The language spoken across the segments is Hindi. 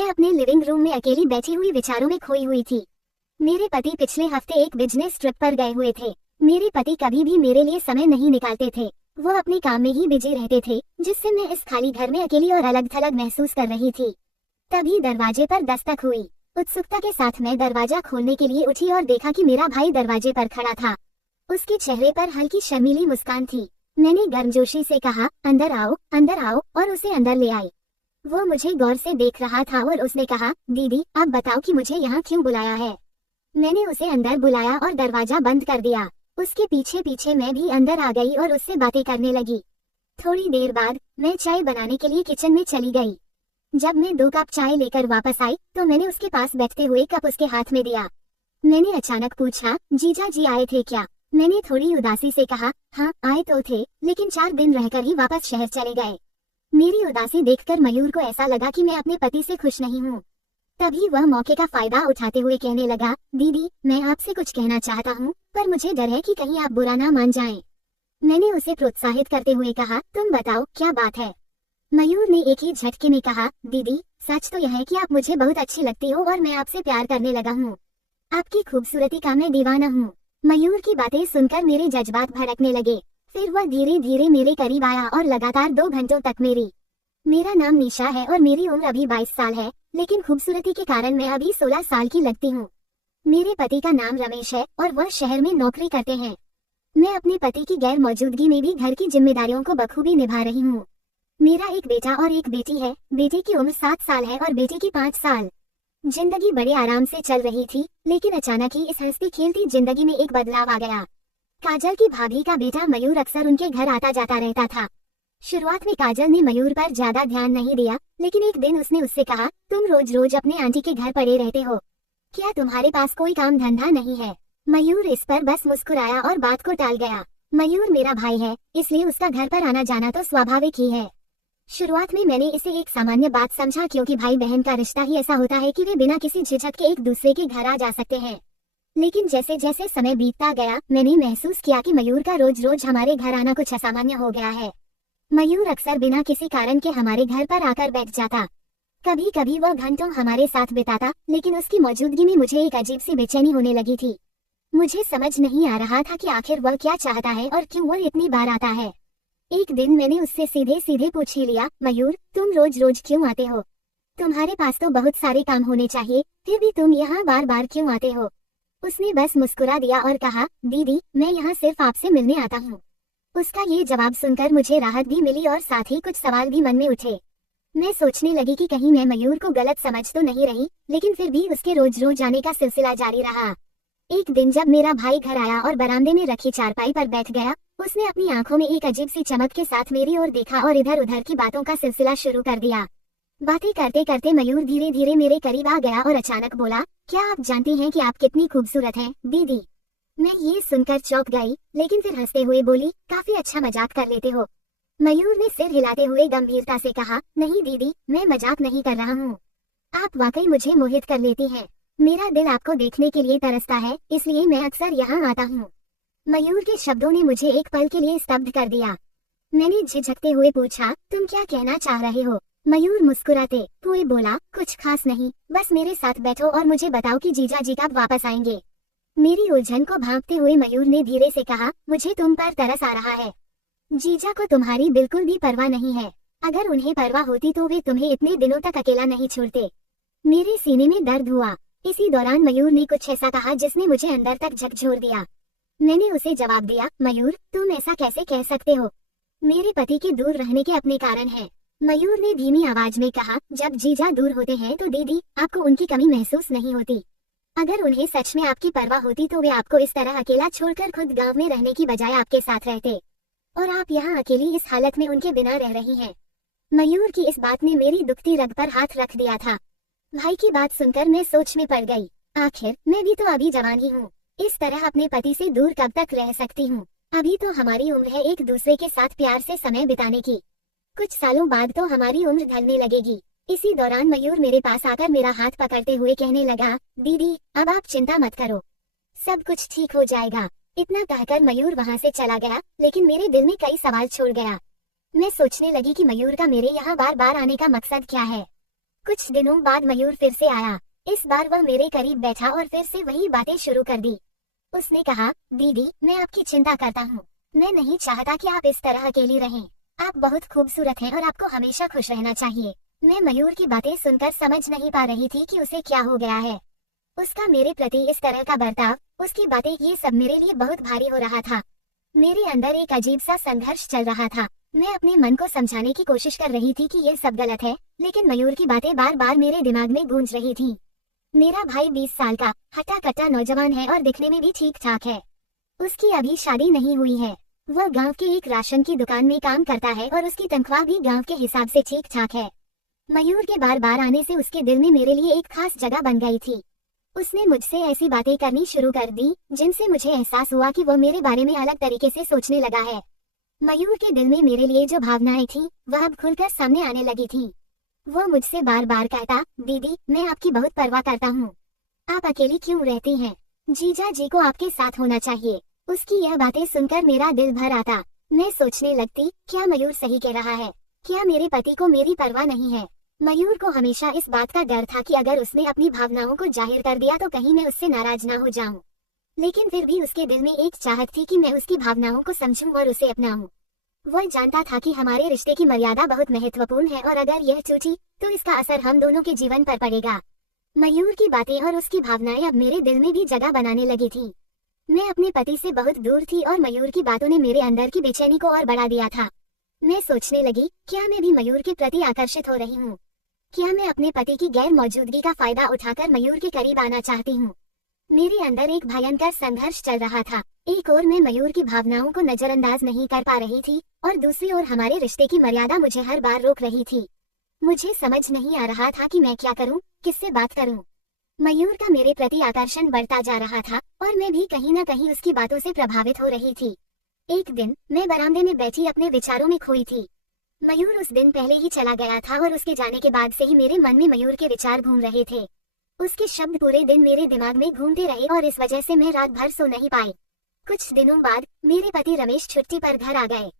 मैं अपने लिविंग रूम में अकेली बैठी हुई विचारों में खोई हुई थी। मेरे पति पिछले हफ्ते एक बिजनेस ट्रिप पर गए हुए थे। मेरे पति कभी भी मेरे लिए समय नहीं निकालते थे। वो अपने काम में ही बिजी रहते थे, जिससे मैं इस खाली घर में अकेली और अलग थलग महसूस कर रही थी। तभी दरवाजे पर दस्तक हुई। उत्सुकता के साथ मैं दरवाजा खोलने के लिए उठी और देखा कि मेरा भाई दरवाजे पर खड़ा था। उसके चेहरे पर हल्की शर्मीली मुस्कान थी। मैंने गर्मजोशी से कहा, अंदर आओ, और उसे अंदर ले आई। वो मुझे गौर से देख रहा था और उसने कहा, दीदी आप बताओ कि मुझे यहाँ क्यों बुलाया है। मैंने उसे अंदर बुलाया और दरवाजा बंद कर दिया। उसके पीछे पीछे मैं भी अंदर आ गई और उससे बातें करने लगी। थोड़ी देर बाद मैं चाय बनाने के लिए किचन में चली गई। जब मैं 2 कप चाय लेकर वापस आई तो मैंने उसके पास बैठते हुए कप उसके हाथ में दिया। मैंने अचानक पूछा, जीजा जी आए थे क्या? मैंने थोड़ी उदासी से कहा, हाँ आए तो थे, लेकिन 4 दिन रहकर ही वापस शहर चले गए। मेरी उदासी देखकर मयूर को ऐसा लगा कि मैं अपने पति से खुश नहीं हूँ। तभी वह मौके का फायदा उठाते हुए कहने लगा, दीदी मैं आपसे कुछ कहना चाहता हूँ, पर मुझे डर है कि कहीं आप बुरा ना मान जाएं। मैंने उसे प्रोत्साहित करते हुए कहा, तुम बताओ क्या बात है। मयूर ने एक ही झटके में कहा, दीदी सच तो यह है कि आप मुझे बहुत अच्छी लगती हो और मैं आपसे प्यार करने लगा हूँ। आपकी खूबसूरती का मैं दीवाना हूँ। मयूर की बातें सुनकर मेरे जज्बात भड़कने लगे। फिर वह धीरे धीरे मेरे करीब आया और लगातार 2 घंटों तक मेरा नाम निशा है और मेरी उम्र अभी 22 साल है, लेकिन खूबसूरती के कारण मैं अभी 16 साल की लगती हूँ। मेरे पति का नाम रमेश है और वह शहर में नौकरी करते हैं। मैं अपने पति की गैर मौजूदगी में भी घर की जिम्मेदारियों को बखूबी निभा रही हूँ। मेरा एक बेटा और एक बेटी है। बेटे की उम्र 7 साल है और बेटी की 5 साल। जिंदगी बड़े आराम से चल रही थी, लेकिन अचानक ही इस हंसती खेलती जिंदगी में एक बदलाव आ गया। काजल की भाभी का बेटा मयूर अक्सर उनके घर आता जाता रहता था। शुरुआत में काजल ने मयूर पर ज्यादा ध्यान नहीं दिया, लेकिन एक दिन उसने उससे कहा, तुम रोज रोज अपने आंटी के घर पड़े रहते हो, क्या तुम्हारे पास कोई काम धंधा नहीं है? मयूर इस पर बस मुस्कुराया और बात को टाल गया। मयूर मेरा भाई है, इसलिए उसका घर पर आना जाना तो स्वाभाविक ही है। शुरुआत में मैंने इसे एक सामान्य बात समझा, क्योंकि भाई बहन का रिश्ता ही ऐसा होता है कि वे बिना किसी झिझक के एक दूसरे के घर आ जा सकते हैं। लेकिन जैसे जैसे समय बीतता गया, मैंने महसूस किया कि मयूर का रोज रोज हमारे घर आना कुछ असामान्य हो गया है। मयूर अक्सर बिना किसी कारण के हमारे घर पर आकर बैठ जाता। कभी कभी वह घंटों हमारे साथ बिताता, लेकिन उसकी मौजूदगी में मुझे एक अजीब सी बेचैनी होने लगी थी। मुझे समझ नहीं आ रहा था कि आखिर वह क्या चाहता है और क्यों वह इतनी बार आता है। एक दिन मैंने उससे सीधे सीधे पूछ ही लिया, मयूर तुम रोज रोज क्यों आते हो? तुम्हारे पास तो बहुत सारे काम होने चाहिए, फिर भी तुम यहाँ बार बार क्यों आते हो? उसने बस मुस्कुरा दिया और कहा, दीदी मैं यहाँ सिर्फ आपसे मिलने आता हूँ। उसका ये जवाब सुनकर मुझे राहत भी मिली और साथ ही कुछ सवाल भी मन में उठे। मैं सोचने लगी कि कहीं मैं मयूर को गलत समझ तो नहीं रही, लेकिन फिर भी उसके रोज रोज आने का सिलसिला जारी रहा। एक दिन जब मेरा भाई घर आया और बरामदे में रखी चारपाई पर बैठ गया, उसने अपनी आंखों में एक अजीब सी चमक के साथ मेरी ओर देखा और इधर उधर की बातों का सिलसिला शुरू कर दिया। बातें करते करते मयूर धीरे धीरे मेरे करीब आ गया और अचानक बोला, क्या आप जानती हैं कि आप कितनी खूबसूरत हैं, दीदी? मैं ये सुनकर चौंक गई, लेकिन फिर हंसते हुए बोली, काफी अच्छा मजाक कर लेते हो। मयूर ने सिर हिलाते हुए गंभीरता से कहा, नहीं दीदी मैं मजाक नहीं कर रहा हूँ, आप वाकई मुझे मोहित कर लेती हैं। मेरा दिल आपको देखने के लिए तरसता है, इसलिए मैं अक्सर यहाँ आता हूँ। मयूर के शब्दों ने मुझे एक पल के लिए स्तब्ध कर दिया। मैंने झिझकते हुए पूछा, तुम क्या कहना चाह रहे हो? मयूर मुस्कुराते हुए बोला, कुछ खास नहीं, बस मेरे साथ बैठो और मुझे बताओ कि जीजा जी कब वापस आएंगे। मेरी उलझन को भांपते हुए मयूर ने धीरे से कहा, मुझे तुम पर तरस आ रहा है। जीजा को तुम्हारी बिल्कुल भी परवाह नहीं है। अगर उन्हें परवाह होती तो वे तुम्हें इतने दिनों तक अकेला नहीं छोड़ते। मेरे सीने में दर्द हुआ। इसी दौरान मयूर ने कुछ ऐसा कहा जिसने मुझे अंदर तक झकझोर दिया। मैंने उसे जवाब दिया, मयूर तुम ऐसा कैसे कह सकते हो? मेरे पति के दूर रहने के अपने कारण हैं। मयूर ने धीमी आवाज में कहा, जब जीजा दूर होते हैं तो दीदी आपको उनकी कमी महसूस नहीं होती। अगर उन्हें सच में आपकी परवाह होती तो वे आपको इस तरह अकेला छोड़कर खुद गांव में रहने की बजाय आपके साथ रहते, और आप यहाँ अकेली इस हालत में उनके बिना रह रही हैं। मयूर की इस बात ने मेरी दुखती रग पर हाथ रख दिया था। भाई की बात सुनकर मैं सोच में पड़ गई। आखिर मैं भी तो अभी जवान ही हूँ, इस तरह अपने पति से दूर कब तक रह सकती हूँ? अभी तो हमारी उम्र है एक दूसरे के साथ प्यार से समय बिताने की। कुछ सालों बाद तो हमारी उम्र ढलने लगेगी। इसी दौरान मयूर मेरे पास आकर मेरा हाथ पकड़ते हुए कहने लगा, दीदी अब आप चिंता मत करो, सब कुछ ठीक हो जाएगा। इतना कहकर मयूर वहाँ से चला गया, लेकिन मेरे दिल में कई सवाल छोड़ गया। मैं सोचने लगी कि मयूर का मेरे यहाँ बार बार आने का मकसद क्या है। कुछ दिनों बाद मयूर फिर से आया। इस बार वह मेरे करीब बैठा और फिर से वही बातें शुरू कर दी। उसने कहा, दीदी मैं आपकी चिंता करता हूँ। मैं नहीं चाहता कि आप इस तरह अकेली रहें। आप बहुत खूबसूरत हैं और आपको हमेशा खुश रहना चाहिए। मैं मयूर की बातें सुनकर समझ नहीं पा रही थी कि उसे क्या हो गया है। उसका मेरे प्रति इस तरह का बर्ताव, उसकी बातें, ये सब मेरे लिए बहुत भारी हो रहा था। मेरे अंदर एक अजीब सा संघर्ष चल रहा था। मैं अपने मन को समझाने की कोशिश कर रही थी कि यह सब गलत है, लेकिन मयूर की बातें बार बार मेरे दिमाग में गूंज रही थी। मेरा भाई 20 साल का हट्टा कट्टा नौजवान है और दिखने में भी ठीक ठाक है। उसकी अभी शादी नहीं हुई है। वह गांव के एक राशन की दुकान में काम करता है और उसकी तनख्वाह भी गांव के हिसाब से ठीक ठाक है। मयूर के बार बार आने से उसके दिल में मेरे लिए एक खास जगह बन गई थी। उसने मुझसे ऐसी बातें करनी शुरू कर दी जिनसे मुझे एहसास हुआ कि वह मेरे बारे में अलग तरीके से सोचने लगा है। मयूर के दिल में मेरे लिए जो भावनाएं थी वह अब खुलकर सामने आने लगी थी। वो मुझसे बार बार कहता, दीदी मैं आपकी बहुत परवाह करता हूँ। आप अकेली क्यों रहती हैं? जीजा जी को आपके साथ होना चाहिए। उसकी यह बातें सुनकर मेरा दिल भर आता। मैं सोचने लगती, क्या मयूर सही कह रहा है? क्या मेरे पति को मेरी परवाह नहीं है? मयूर को हमेशा इस बात का डर था कि अगर उसने अपनी भावनाओं को जाहिर कर दिया तो कहीं मैं उससे नाराज ना हो जाऊं। लेकिन फिर भी उसके दिल में एक चाहत थी कि मैं उसकी भावनाओं को समझूं और उसे अपनाऊं। वह जानता था कि हमारे रिश्ते की मर्यादा बहुत महत्वपूर्ण है और अगर यह टूटी तो इसका असर हम दोनों के जीवन पर पड़ेगा। मयूर की बातें और उसकी भावनाएं अब मेरे दिल में भी जगह बनाने लगी थी। मैं अपने पति से बहुत दूर थी और मयूर की बातों ने मेरे अंदर की बेचैनी को और बढ़ा दिया था। मैं सोचने लगी, क्या मैं भी मयूर के प्रति आकर्षित हो रही हूँ? क्या मैं अपने पति की गैर मौजूदगी का फायदा उठाकर मयूर के करीब आना चाहती हूँ? मेरे अंदर एक भयंकर संघर्ष चल रहा था। एक ओर मैं मयूर की भावनाओं को नजरअंदाज नहीं कर पा रही थी और दूसरी ओर हमारे रिश्ते की मर्यादा मुझे हर बार रोक रही थी। मुझे समझ नहीं आ रहा था कि मैं क्या करूं, किससे बात करूं। मयूर का मेरे प्रति आकर्षण बढ़ता जा रहा था और मैं भी कहीं न कहीं उसकी बातों से प्रभावित हो रही थी। एक दिन मैं बरामदे में बैठी अपने विचारों में खोई थी। मयूर उस दिन पहले ही चला गया था और उसके जाने के बाद से ही मेरे मन में मयूर के विचार घूम रहे थे। उसके शब्द पूरे दिन मेरे दिमाग में घूमते रहे और इस वजह से मैं रात भर सो नहीं पाई। कुछ दिनों बाद मेरे पति रमेश छुट्टी पर घर आ गए।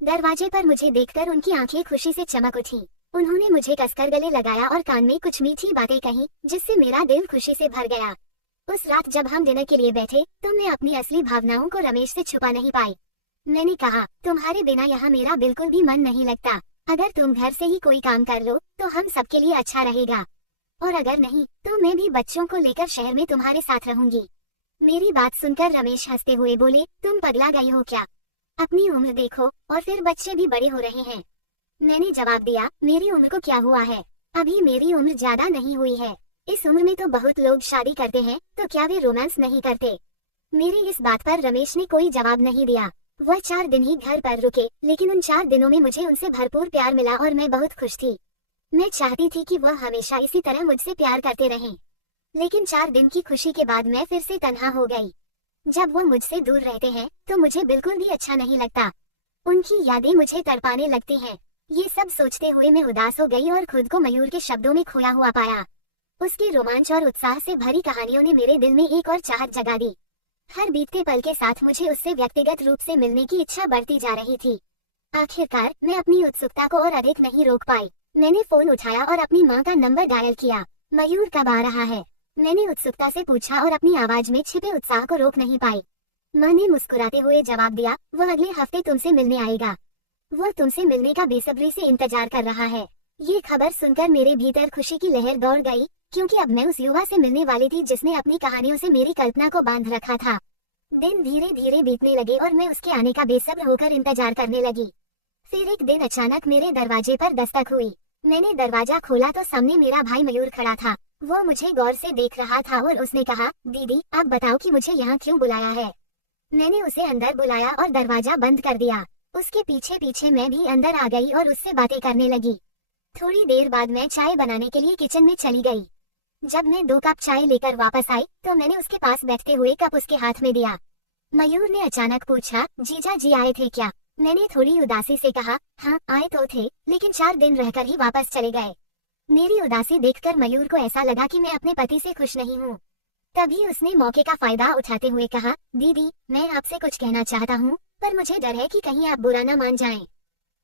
दरवाजे पर मुझे देखकर उनकी आंखें खुशी से चमक उठी। उन्होंने मुझे कसकर गले लगाया और कान में कुछ मीठी बातें कही जिससे मेरा दिल खुशी से भर गया। उस रात जब हम डिनर के लिए बैठे तो मैं अपनी असली भावनाओं को रमेश से छुपा नहीं पाई। मैंने कहा, तुम्हारे बिना यहाँ मेरा बिल्कुल भी मन नहीं लगता। अगर तुम घर से ही कोई काम कर लो तो हम सबके लिए अच्छा रहेगा, और अगर नहीं तो मैं भी बच्चों को लेकर शहर में तुम्हारे साथ रहूंगी। मेरी बात सुनकर रमेश हंसते हुए बोले, तुम पगला गई हो क्या? अपनी उम्र देखो, और फिर बच्चे भी बड़े हो रहे हैं। मैंने जवाब दिया, मेरी उम्र को क्या हुआ है? अभी मेरी उम्र ज्यादा नहीं हुई है। इस उम्र में तो बहुत लोग शादी करते हैं, तो क्या वे रोमांस नहीं करते? मेरी इस बात पर रमेश ने कोई जवाब नहीं दिया। वह 4 दिन ही घर पर रुके, लेकिन उन 4 दिनों में मुझे उनसे भरपूर प्यार मिला और मैं बहुत खुश थी। मैं चाहती थी कि वह हमेशा इसी तरह मुझसे प्यार करते रहें। लेकिन 4 दिन की खुशी के बाद मैं फिर से तन्हा हो गई। जब वह मुझसे दूर रहते हैं तो मुझे बिल्कुल भी अच्छा नहीं लगता। उनकी यादें मुझे तड़पाने लगती हैं। ये सब सोचते हुए मैं उदास हो गई और खुद को मयूर के शब्दों में खोया हुआ पाया। उसके रोमांच और उत्साह से भरी कहानियों ने मेरे दिल में एक और चाहत जगा दी। हर बीतते पल के साथ मुझे उससे व्यक्तिगत रूप से मिलने की इच्छा बढ़ती जा रही थी। आखिरकार मैं अपनी उत्सुकता को और अधिक नहीं रोक पाई। मैंने फोन उठाया और अपनी माँ का नंबर डायल किया। मयूर कब आ रहा है? मैंने उत्सुकता से पूछा और अपनी आवाज में छिपे उत्साह को रोक नहीं पाई। माँ ने मुस्कुराते हुए जवाब दिया, वह अगले हफ्ते तुमसे मिलने आएगा। वह तुमसे मिलने का बेसब्री से इंतजार कर रहा है। ये खबर सुनकर मेरे भीतर खुशी की लहर दौड़ गई, क्योंकि अब मैं उस युवा से मिलने वाली थी जिसने अपनी कहानियों से मेरी कल्पना को बांध रखा था। दिन धीरे धीरे बीतने लगे और मैं उसके आने का बेसब्र होकर इंतजार करने लगी। फिर एक दिन अचानक मेरे दरवाजे पर दस्तक हुई। मैंने दरवाजा खोला तो सामने मेरा भाई मयूर खड़ा था। वो मुझे गौर से देख रहा था और उसने कहा, दीदी आप बताओ कि मुझे यहाँ क्यों बुलाया है? मैंने उसे अंदर बुलाया और दरवाजा बंद कर दिया। उसके पीछे पीछे मैं भी अंदर आ गई और उससे बातें करने लगी। थोड़ी देर बाद मैं चाय बनाने के लिए किचन में चली गई। जब मैं 2 कप चाय लेकर वापस आई तो मैंने उसके पास बैठते हुए कप उसके हाथ में दिया। मयूर ने अचानक पूछा, जीजा जी आए थे क्या? मैंने थोड़ी उदासी से कहा, हाँ आए तो थे, लेकिन 4 दिन रहकर ही वापस चले गए। मेरी उदासी देखकर मयूर को ऐसा लगा कि मैं अपने पति से खुश नहीं हूँ। तभी उसने मौके का फायदा उठाते हुए कहा, दीदी मैं आपसे कुछ कहना चाहता हूँ, पर मुझे डर है कि कहीं आप बुरा न मान जाएं।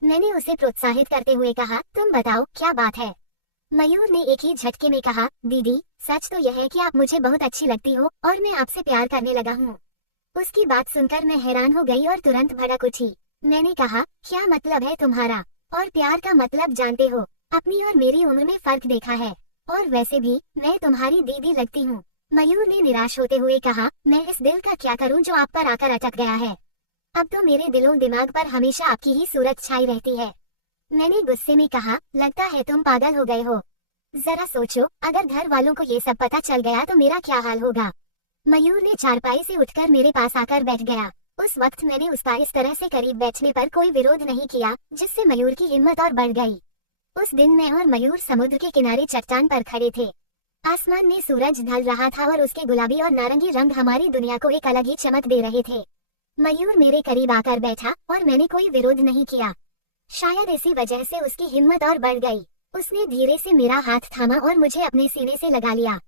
मैंने उसे प्रोत्साहित करते हुए कहा, तुम बताओ क्या बात है? मयूर ने एक ही झटके में कहा, दीदी सच तो यह है कि आप मुझे बहुत अच्छी लगती हो और मैं आपसे प्यार करने लगा हूँ। उसकी बात सुनकर मैं हैरान हो गई और तुरंत भड़क उठी। मैंने कहा, क्या मतलब है तुम्हारा? और प्यार का मतलब जानते हो? अपनी और मेरी उम्र में फर्क देखा है, और वैसे भी मैं तुम्हारी दीदी लगती हूँ। मयूर ने निराश होते हुए कहा, मैं इस दिल का क्या करूँ जो आप पर आकर अटक गया है। अब तो मेरे दिलों दिमाग पर हमेशा आपकी ही सूरत छाई रहती है। मैंने गुस्से में कहा, लगता है तुम पागल हो गए हो। जरा सोचो, अगर घर वालों को ये सब पता चल गया तो मेरा क्या हाल होगा। मयूर ने चारपाई से उठकर मेरे पास आकर बैठ गया। उस वक्त मैंने उसका इस तरह से करीब बैठने पर कोई विरोध नहीं किया, जिससे मयूर की हिम्मत और बढ़ गई। उस दिन मैं और मयूर समुद्र के किनारे चट्टान पर खड़े थे। आसमान में सूरज ढल रहा था और उसके गुलाबी और नारंगी रंग हमारी दुनिया को एक अलग ही चमक दे रहे थे। मयूर मेरे करीब आकर बैठा और मैंने कोई विरोध नहीं किया। शायद इसी वजह से उसकी हिम्मत और बढ़ गई। उसने धीरे से मेरा हाथ थामा और मुझे अपने सीने से लगा लिया।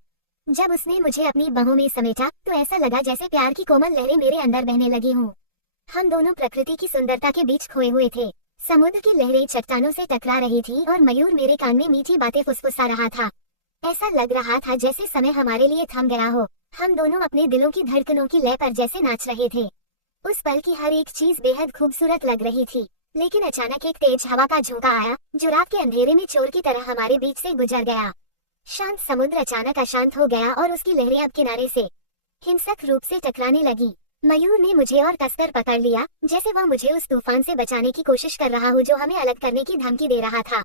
जब उसने मुझे अपनी बाहों में समेटा तो ऐसा लगा जैसे प्यार की कोमल लहरें मेरे अंदर बहने लगी हूँ। हम दोनों प्रकृति की सुंदरता के बीच खोए हुए थे। समुद्र की लहरें चट्टानों से टकरा रही थी और मयूर मेरे कान में मीठी बातें फुसफुसा रहा था। ऐसा लग रहा था जैसे समय हमारे लिए थम गया हो। हम दोनों अपने दिलों की धड़कनों की लय पर जैसे नाच रहे थे। उस पल की हर एक चीज बेहद खूबसूरत लग रही थी। लेकिन अचानक एक तेज हवा का झोंका आया, जो रात के अंधेरे में चोर की तरह हमारे बीच से गुजर गया। शांत समुद्र अचानक अशांत हो गया और उसकी लहरें अब किनारे से हिंसक रूप से टकराने लगी। मयूर ने मुझे और कसकर पकड़ लिया, जैसे वह मुझे उस तूफान से बचाने की कोशिश कर रहा हो जो हमें अलग करने की धमकी दे रहा था।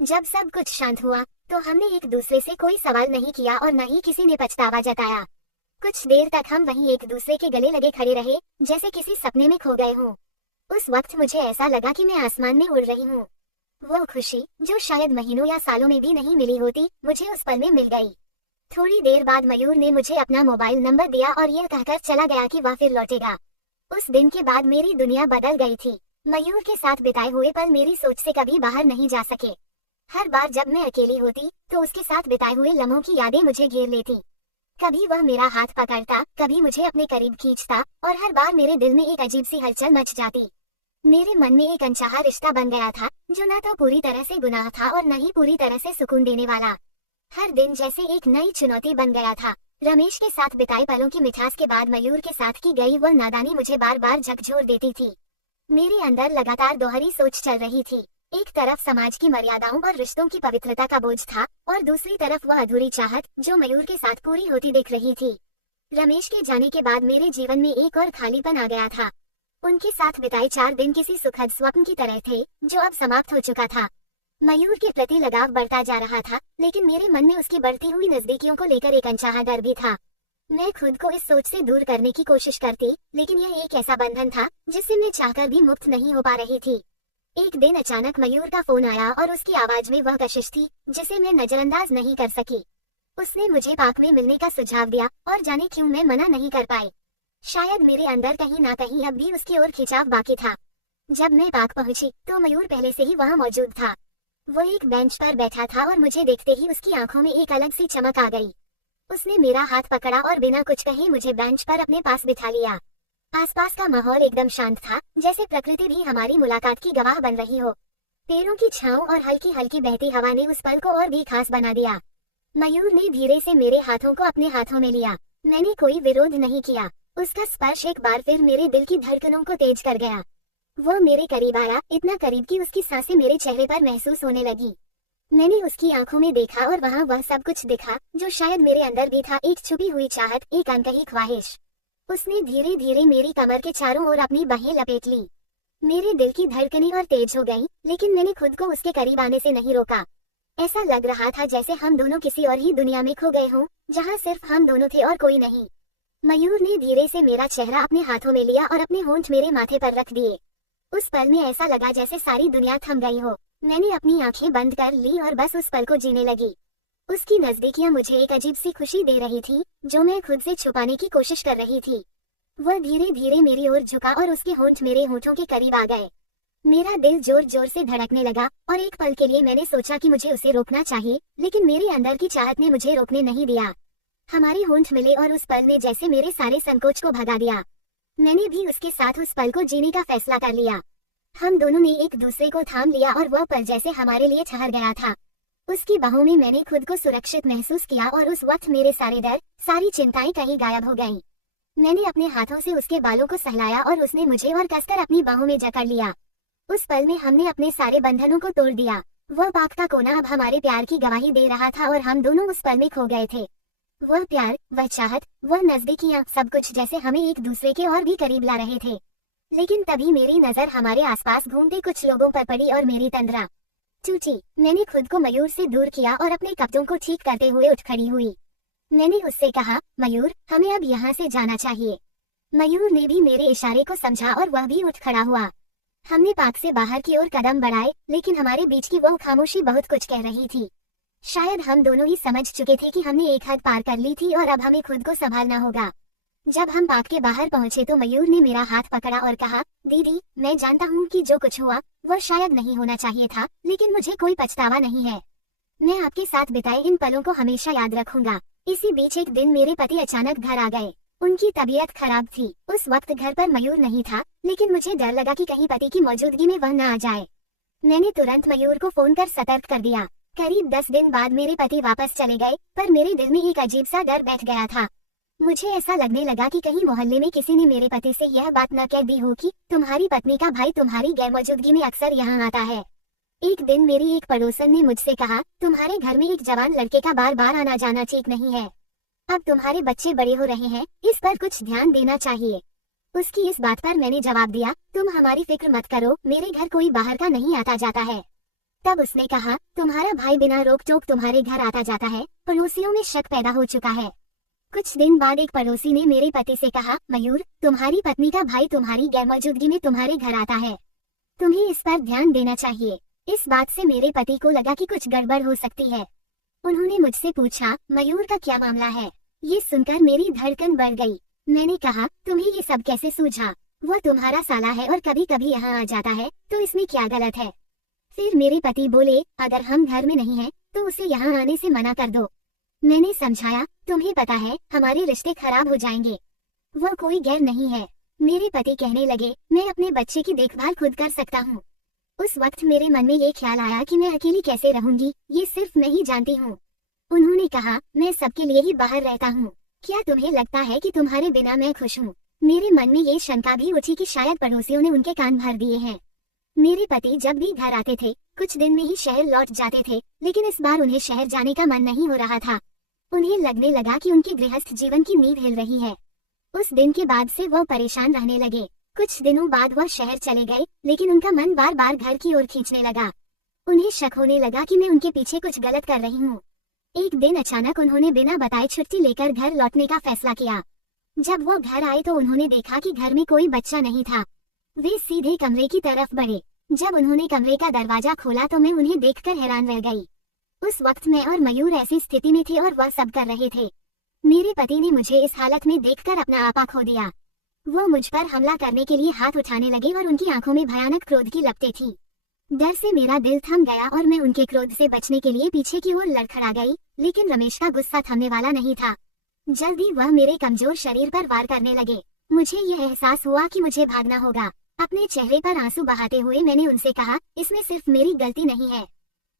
जब सब कुछ शांत हुआ तो हमने एक दूसरे से कोई सवाल नहीं किया और न ही किसी ने पछतावा जताया। कुछ देर तक हम वहीं एक दूसरे के गले लगे खड़े रहे, जैसे किसी सपने में खो गए हों। उस वक्त मुझे ऐसा लगा कि मैं आसमान में उड़ रही हूँ। वो खुशी जो शायद महीनों या सालों में भी नहीं मिली होती, मुझे उस पल में मिल गई। थोड़ी देर बाद मयूर ने मुझे अपना मोबाइल नंबर दिया और यह कहकर चला गया कि वह फिर लौटेगा। उस दिन के बाद मेरी दुनिया बदल गई थी। मयूर के साथ बिताए हुए पल मेरी सोच से कभी बाहर नहीं जा सके। हर बार जब मैं अकेली होती तो उसके साथ बिताए हुए लम्हों की यादें मुझे घेर लेती। कभी वह मेरा हाथ पकड़ता, कभी मुझे अपने करीब खींचता, और हर बार मेरे दिल में एक अजीब सी हलचल मच जाती। मेरे मन में एक अनचाहा रिश्ता बन गया था, जो न तो पूरी तरह से गुनाह था और न ही पूरी तरह से सुकून देने वाला। हर दिन जैसे एक नई चुनौती बन गया था। रमेश के साथ बिताए पलों की मिठास के बाद मयूर के साथ की गई वह नादानी मुझे बार बार झकझोर देती थी। मेरे अंदर लगातार दोहरी सोच चल रही थी। एक तरफ समाज की मर्यादाओं और रिश्तों की पवित्रता का बोझ था, और दूसरी तरफ वह अधूरी चाहत जो मयूर के साथ पूरी होती दिख रही थी। रमेश के जाने के बाद मेरे जीवन में एक और खालीपन आ गया था। उनके साथ बिताए 4 दिन किसी सुखद स्वप्न की तरह थे, जो अब समाप्त हो चुका था। मयूर के प्रति लगाव बढ़ता जा रहा था, लेकिन मेरे मन में उसकी बढ़ती हुई नजदीकियों को लेकर एक अनचाहा डर भी था। मैं खुद को इस सोच से दूर करने की कोशिश करती, लेकिन यह एक ऐसा बंधन था जिससे मैं चाहकर भी मुक्त नहीं हो पा रही थी। एक दिन अचानक मयूर का फोन आया और उसकी आवाज में वह कशिश थी जिसे मैं नजरअंदाज नहीं कर सकी। उसने मुझे पार्क में मिलने का सुझाव दिया, और जाने क्यों मैं मना नहीं कर पाई। शायद मेरे अंदर कहीं ना कहीं अब भी उसकी ओर खिंचाव बाकी था। जब मैं पार्क पहुंची तो मयूर पहले से ही वहां मौजूद था। वो एक बेंच पर बैठा था और मुझे देखते ही उसकी आंखों में एक अलग सी चमक आ गई। उसने मेरा हाथ पकड़ा और बिना कुछ कहे मुझे बेंच पर अपने पास बिठा लिया। आसपास का माहौल एकदम शांत था, जैसे प्रकृति भी हमारी मुलाकात की गवाह बन रही हो। पेड़ों की छांव और हल्की हल्की बहती हवा ने उस पल को और भी खास बना दिया। मयूर ने धीरे से मेरे हाथों को अपने हाथों में लिया। मैंने कोई विरोध नहीं किया। उसका स्पर्श एक बार फिर मेरे दिल की धड़कनों को तेज कर गया। वो मेरे करीब आया, इतना करीब कि उसकी सांसें मेरे चेहरे पर महसूस होने लगी। मैंने उसकी आंखों में देखा और वहाँ वह सब कुछ दिखा जो शायद मेरे अंदर भी था, एक छुपी हुई चाहत, एक अनकही ख्वाहिश। उसने धीरे धीरे मेरी कमर के चारों ओर अपनी बाहें लपेट ली। मेरे दिल की धड़कनें और तेज हो गईं, लेकिन मैंने खुद को उसके करीब आने से नहीं रोका। ऐसा लग रहा था जैसे हम दोनों किसी और ही दुनिया में खो गए हों, जहाँ सिर्फ हम दोनों थे और कोई नहीं। मयूर ने धीरे से मेरा चेहरा अपने हाथों में लिया और अपने होंठ मेरे माथे पर रख दिए। उस पल में ऐसा लगा जैसे सारी दुनिया थम गई हो। मैंने अपनी आंखें बंद कर ली और बस उस पल को जीने लगी। उसकी नजदीकियां मुझे एक अजीब सी खुशी दे रही थी, जो मैं खुद से छुपाने की कोशिश कर रही थी। वह धीरे धीरे मेरी ओर झुका और उसके होंठ मेरे होंठों के करीब आ गए। मेरा दिल जोर जोर से धड़कने लगा और एक पल के लिए मैंने सोचा कि मुझे उसे रोकना चाहिए, लेकिन मेरे अंदर की चाहत ने मुझे रोकने नहीं दिया। हमारे होंठ मिले और उस पल ने जैसे मेरे सारे संकोच को भगा दिया। मैंने भी उसके साथ उस पल को जीने का फैसला कर लिया। हम दोनों ने एक दूसरे को थाम लिया और वह पल जैसे हमारे लिए ठहर गया था। उसकी बाहों में मैंने खुद को सुरक्षित महसूस किया और उस वक्त मेरे सारे डर, सारी चिंताएं कहीं गायब हो गईं। मैंने अपने हाथों से उसके बालों को सहलाया और उसने मुझे और कसकर अपनी बाहों में जकड़ लिया। उस पल में हमने अपने सारे बंधनों को तोड़ दिया। वह पाक का कोना अब हमारे प्यार की गवाही दे रहा था और हम दोनों उस पल में खो गए थे। वह प्यार, वह चाहत, वह नजदीकियां, सब कुछ जैसे हमें एक दूसरे के और भी करीब ला रहे थे। लेकिन तभी मेरी नजर हमारे आसपास घूमते कुछ लोगों पर पड़ी और मेरी तंद्रा टूटी। मैंने खुद को मयूर से दूर किया और अपने कपड़ों को ठीक करते हुए उठ खड़ी हुई। मैंने उससे कहा, मयूर, हमें अब यहाँ से जाना चाहिए। मयूर ने भी मेरे इशारे को समझा और वह भी उठ खड़ा हुआ। हमने पार्क से बाहर की ओर कदम बढ़ाए, लेकिन हमारे बीच की वो खामोशी बहुत कुछ कह रही थी। शायद हम दोनों ही समझ चुके थे कि हमने एक हद पार कर ली थी और अब हमें खुद को संभालना होगा। जब हम पार्क के बाहर पहुंचे तो मयूर ने मेरा हाथ पकड़ा और कहा, दीदी, मैं जानता हूँ कि जो कुछ हुआ वह शायद नहीं होना चाहिए था, लेकिन मुझे कोई पछतावा नहीं है। मैं आपके साथ बिताए इन पलों को हमेशा याद रखूंगा। इसी बीच एक दिन मेरे पति अचानक घर आ गए। उनकी तबीयत खराब थी। उस वक्त घर पर मयूर नहीं था, लेकिन मुझे डर लगा कि कहीं पति की मौजूदगी में वह न आ जाए। मैंने तुरंत मयूर को फोन कर सतर्क कर दिया। करीब 10 दिन बाद मेरे पति वापस चले गए, पर मेरे दिल में एक अजीब सा डर बैठ गया था। मुझे ऐसा लगने लगा कि कहीं मोहल्ले में किसी ने मेरे पति से यह बात न कह दी हो कि तुम्हारी पत्नी का भाई तुम्हारी गैरमौजूदगी में अक्सर यहाँ आता है। एक दिन मेरी एक पड़ोसन ने मुझसे कहा, तुम्हारे घर में एक जवान लड़के का बार बार आना जाना ठीक नहीं है। अब तुम्हारे बच्चे बड़े हो रहे हैं, इस पर कुछ ध्यान देना चाहिए। उसकी इस बात पर मैंने जवाब दिया, तुम हमारी फिक्र मत करो, मेरे घर कोई बाहर का नहीं आता जाता है। तब उसने कहा, तुम्हारा भाई बिना रोक टोक तुम्हारे घर आता जाता है। पड़ोसियों में शक पैदा हो चुका है। कुछ दिन बाद एक पड़ोसी ने मेरे पति से कहा, मयूर, तुम्हारी पत्नी का भाई तुम्हारी गैरमौजूदगी में तुम्हारे घर आता है, तुम्हें इस पर ध्यान देना चाहिए। इस बात से मेरे पति को लगा कि कुछ गड़बड़ हो सकती है। उन्होंने मुझसे पूछा, मयूर का क्या मामला है? ये सुनकर मेरी धड़कन बढ़ गई। मैंने कहा, तुम्हें ये सब कैसे सूझा? वह तुम्हारा साला है और कभी कभी यहाँ आ जाता है, तो इसमें क्या गलत है? फिर मेरे पति बोले, अगर हम घर में नहीं हैं, तो उसे यहाँ आने से मना कर दो। मैंने समझाया, तुम्हें पता है हमारे रिश्ते खराब हो जाएंगे। वह कोई गैर नहीं है। मेरे पति कहने लगे, मैं अपने बच्चे की देखभाल खुद कर सकता हूँ। उस वक्त मेरे मन में ये ख्याल आया कि मैं अकेली कैसे रहूंगी, ये सिर्फ मैं ही जानती हूँ। उन्होंने कहा, मैं सबके लिए ही बाहर रहता हूँ, क्या तुम्हें लगता है कि तुम्हारे बिना मैं खुश हूँ? मेरे मन में ये शंका भी उठी कि शायद पड़ोसियों ने उनके कान भर दिए हैं। मेरे पति जब भी घर आते थे, कुछ दिन में ही शहर लौट जाते थे, लेकिन इस बार उन्हें शहर जाने का मन नहीं हो रहा था। उन्हें लगने लगा कि उनके गृहस्थ जीवन की नींव हिल रही है। उस दिन के बाद से वह परेशान रहने लगे। कुछ दिनों बाद वह शहर चले गए, लेकिन उनका मन बार बार घर की ओर खींचने लगा। उन्हें शक होने लगा कि मैं उनके पीछे कुछ गलत कर रही हूँ। एक दिन अचानक उन्होंने बिना बताए छुट्टी लेकर घर लौटने का फैसला किया। जब वो घर आए तो उन्होंने देखा कि घर में कोई बच्चा नहीं था। वे सीधे कमरे की तरफ बढ़े। जब उन्होंने कमरे का दरवाजा खोला तो मैं उन्हें देखकर हैरान रह गई। उस वक्त मैं और मयूर ऐसी स्थिति में थे और वह सब कर रहे थे। मेरे पति ने मुझे इस हालत में देखकर अपना आपा खो दिया। वो मुझ पर हमला करने के लिए हाथ उठाने लगे और उनकी आंखों में भयानक क्रोध की लपटें थीं। डर से मेरा दिल थम गया और मैं उनके क्रोध से बचने के लिए पीछे की ओर लड़खड़ा गई, लेकिन रमेश का गुस्सा थमने वाला नहीं था। जल्दी वह मेरे कमजोर शरीर पर वार करने लगे। मुझे यह एहसास हुआ कि मुझे भागना होगा। अपने चेहरे पर आंसू बहाते हुए मैंने उनसे कहा, इसमें सिर्फ मेरी गलती नहीं है।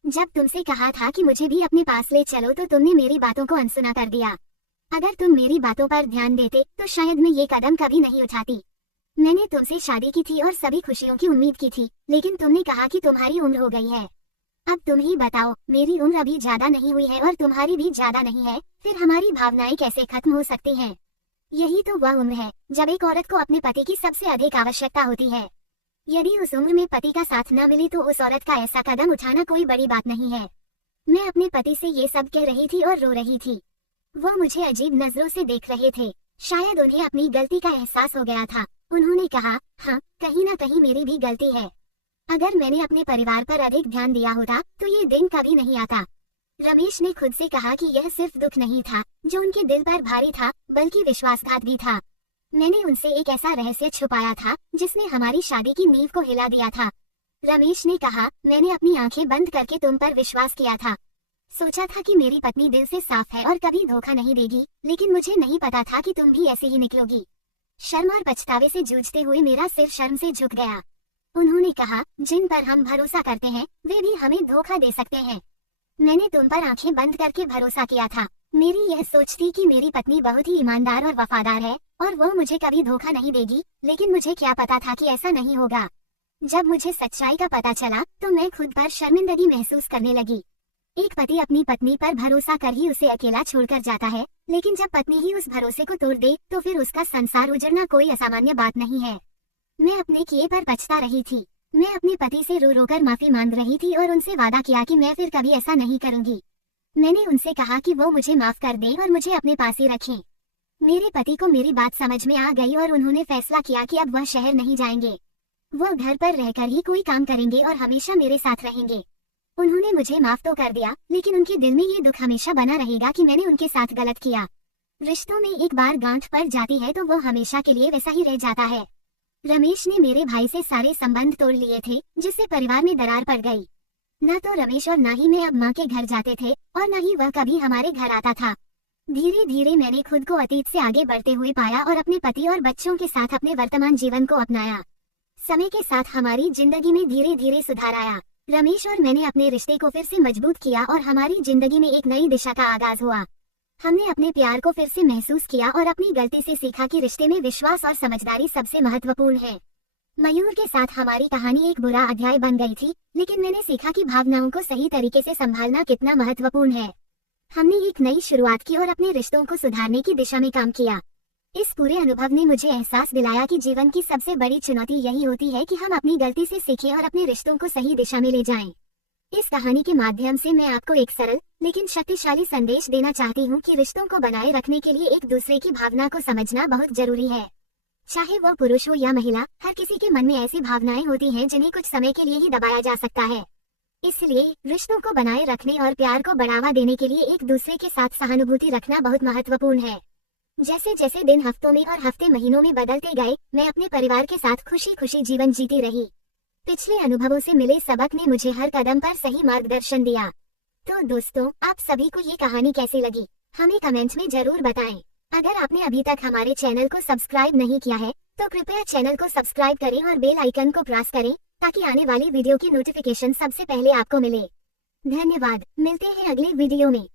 जब तुमसे कहा था कि मुझे भी अपने पास ले चलो तो तुमने मेरी बातों को अनसुना कर दिया। अगर तुम मेरी बातों पर ध्यान देते तो शायद मैं ये कदम कभी नहीं उठाती। मैंने तुमसे शादी की थी और सभी खुशियों की उम्मीद की थी, लेकिन तुमने कहा कि तुम्हारी उम्र हो गई है। अब तुम ही बताओ, मेरी उम्र अभी ज्यादा नहीं हुई है और तुम्हारी भी ज्यादा नहीं है, फिर हमारी भावनाएं कैसे खत्म हो सकती हैं? यही तो वह उम्र है जब एक औरत को अपने पति की सबसे अधिक आवश्यकता होती है। यदि उस उम्र में पति का साथ न मिले तो उस औरत का ऐसा कदम उठाना कोई बड़ी बात नहीं है। मैं अपने पति से ये सब कह रही थी और रो रही थी। वो मुझे अजीब नजरों से देख रहे थे। शायद उन्हें अपनी गलती का एहसास हो गया था। उन्होंने कहा, हाँ, कहीं न कहीं मेरी भी गलती है। अगर मैंने अपने परिवार पर अधिक ध्यान दिया होता तो ये दिन कभी नहीं आता। रमेश ने खुद से कहा कि यह सिर्फ दुख नहीं था जो उनके दिल पर भारी था, बल्कि विश्वासघात भी था। मैंने उनसे एक ऐसा रहस्य छुपाया था जिसने हमारी शादी की नींव को हिला दिया था। रमेश ने कहा, मैंने अपनी आंखें बंद करके तुम पर विश्वास किया था। सोचा था कि मेरी पत्नी दिल से साफ है और कभी धोखा नहीं देगी, लेकिन मुझे नहीं पता था कि तुम भी ऐसे ही निकलोगी। शर्म और पछतावे से जूझते हुए मेरा सिर शर्म से झुक गया। उन्होंने कहा, जिन पर हम भरोसा करते हैं वे भी हमें धोखा दे सकते हैं। मैंने तुम पर आंखें बंद करके भरोसा किया था। मेरी यह सोच थी कि मेरी पत्नी बहुत ही ईमानदार और वफादार है और वो मुझे कभी धोखा नहीं देगी, लेकिन मुझे क्या पता था कि ऐसा नहीं होगा। जब मुझे सच्चाई का पता चला तो मैं खुद पर शर्मिंदगी महसूस करने लगी। एक पति अपनी पत्नी पर भरोसा कर ही उसे अकेला छोड़कर जाता है, लेकिन जब पत्नी ही उस भरोसे को तोड़ दे तो फिर उसका संसार उजड़ना कोई असामान्य बात नहीं है। मैं अपने किए पर पछता रही थी। मैं अपने पति से रो रोकर माफी मांग रही थी और उनसे वादा किया कि मैं फिर कभी ऐसा नहीं करूंगी। मैंने उनसे कहा कि वो मुझे माफ कर दें और मुझे अपने पास ही रखें। मेरे पति को मेरी बात समझ में आ गई और उन्होंने फैसला किया कि अब वह शहर नहीं जाएंगे। वो घर पर रहकर ही कोई काम करेंगे और हमेशा मेरे साथ रहेंगे। उन्होंने मुझे माफ तो कर दिया, लेकिन उनके दिल में ये दुख हमेशा बना रहेगा कि मैंने उनके साथ गलत किया। रिश्तों में एक बार गांठ पड़ जाती है तो वो हमेशा के लिए वैसा ही रह जाता है। रमेश ने मेरे भाई से सारे संबंध तोड़ लिए थे, जिससे परिवार में दरार पड़ गई। न तो रमेश और न ही मैं अब माँ के घर जाते थे और न ही वह कभी हमारे घर आता था। धीरे धीरे मैंने खुद को अतीत से आगे बढ़ते हुए पाया और अपने पति और बच्चों के साथ अपने वर्तमान जीवन को अपनाया। समय के साथ हमारी जिंदगी में धीरे धीरे सुधार आया। रमेश और मैंने अपने रिश्ते को फिर से मजबूत किया और हमारी जिंदगी में एक नई दिशा का आगाज हुआ। हमने अपने प्यार को फिर से महसूस किया और अपनी गलती से सीखा कि रिश्ते में विश्वास और समझदारी सबसे महत्वपूर्ण है। मयूर के साथ हमारी कहानी एक बुरा अध्याय बन गई थी, लेकिन मैंने सीखा कि भावनाओं को सही तरीके से संभालना कितना महत्वपूर्ण है। हमने एक नई शुरुआत की और अपने रिश्तों को सुधारने की दिशा में काम किया। इस पूरे अनुभव ने मुझे एहसास दिलाया कि जीवन की सबसे बड़ी चुनौती यही होती है कि हम अपनी गलती से सीखें और अपने रिश्तों को सही दिशा में ले जाएं। इस कहानी के माध्यम से मैं आपको एक सरल लेकिन शक्तिशाली संदेश देना चाहती हूँ कि रिश्तों को बनाए रखने के लिए एक दूसरे की भावना को समझना बहुत जरूरी है। चाहे वो पुरुष हो या महिला, हर किसी के मन में ऐसी भावनाएं होती हैं जिन्हें कुछ समय के लिए ही दबाया जा सकता है। इसलिए रिश्तों को बनाए रखने और प्यार को बढ़ावा देने के लिए एक दूसरे के साथ सहानुभूति रखना बहुत महत्वपूर्ण है। जैसे जैसे दिन हफ्तों में और हफ्ते महीनों में बदलते गए, मैं अपने परिवार के साथ खुशी खुशी जीवन जीती रही। पिछले अनुभवों से मिले सबक ने मुझे हर कदम पर सही मार्गदर्शन दिया। तो दोस्तों, आप सभी को ये कहानी कैसी लगी, हमें कमेंट्स में जरूर बताएं। अगर आपने अभी तक हमारे चैनल को सब्सक्राइब नहीं किया है तो कृपया चैनल को सब्सक्राइब करें और बेल आइकन को प्रेस करें ताकि आने वाली वीडियो की नोटिफिकेशन सबसे पहले आपको मिले। धन्यवाद, मिलते हैं अगले वीडियो में।